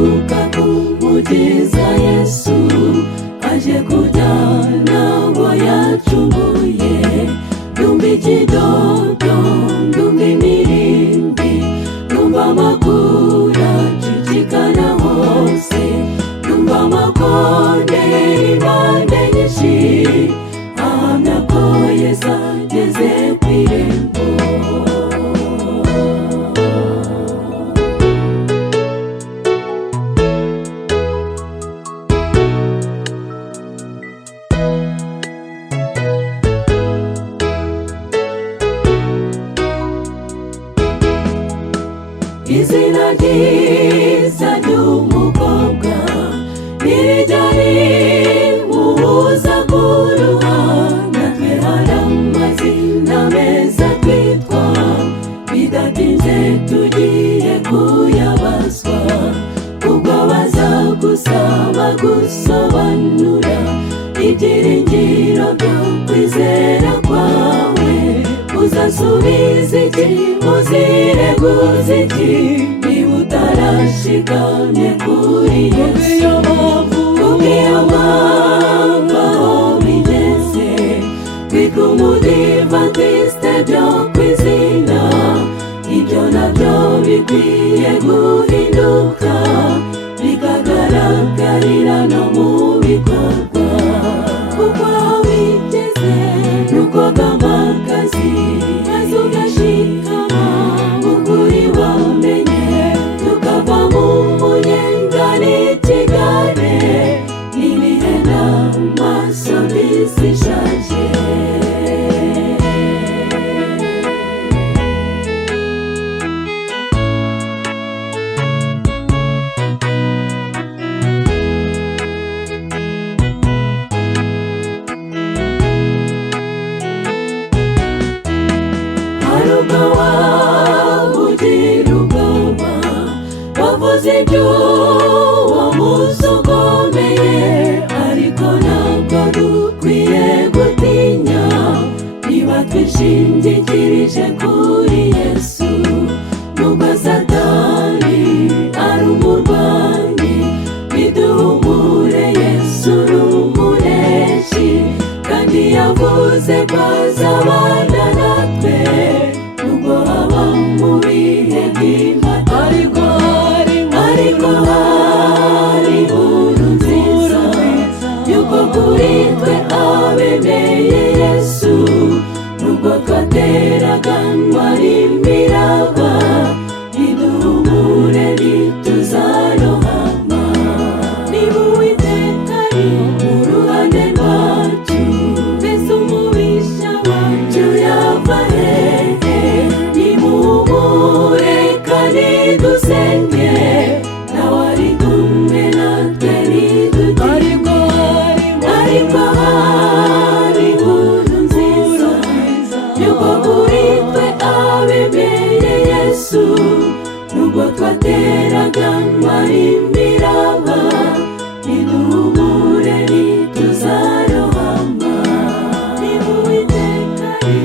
garuka kumukiza Yesu aje kujyana abo yacunguye. Ndumva ikidodo, ndumva imirindi, ndumva amakuru acicikana hose, ndumva amakondera impande nyinshi ahamya ko Yesu ageze ku irembo. Izina ryiza ry'umukobwa ntirijya rimubuza kuruha. Natwe hari amazina meza twitwa, bidatinze tugiye kuyabazwa. Ubwo bazagusaba gusobanura ibyiringiro byo kwizera kwawe, uzasubiza iki? Uzireguza iki niba utarashikamye kuri Yesu? Kubw'iyo mpamvu aho bigeze kwiga umudivantiste byo kwizina, ibyo nabyo bikwiye guhinduka bikagaragarira no mu bikorwa. Kuko aho bigeze nuko kamakazi maze ugashikama ukuri wamenye, tukava mu munyenga n'ikigare n'ibihenda mu maso bisi ishaje. Ubwo wabugira ubwoba, wavuze iby'uwo munsi ukomeye, ariko ntabwo dukwiye gutinya niba twishingikirije kuri Yesu. Nubwo Satani ari umurwanyi, niduhumure Yesu ni umuneshi, kandi yavuze ko azabana natwe nubwo haba mu bihe by'impata. Ariko hari inkuru nziza yuko kuri twe abemeye Yesu, nubwo twateraganwa n'imiraba, niduhumure ntituzarohama. Niba Uwiteka ari mu ruhande rwacu, mbese umubisha wacu yava hehe? Nimuhumure kandi dusenge, nawe ari kumwe natwe nidutinya. Ariko hari inkuru nziza yuko kuri twe abemeye Yesu, nubwo twateraganwa n'imiraba, niduhumure ntituzarohama. Niba Uwiteka ari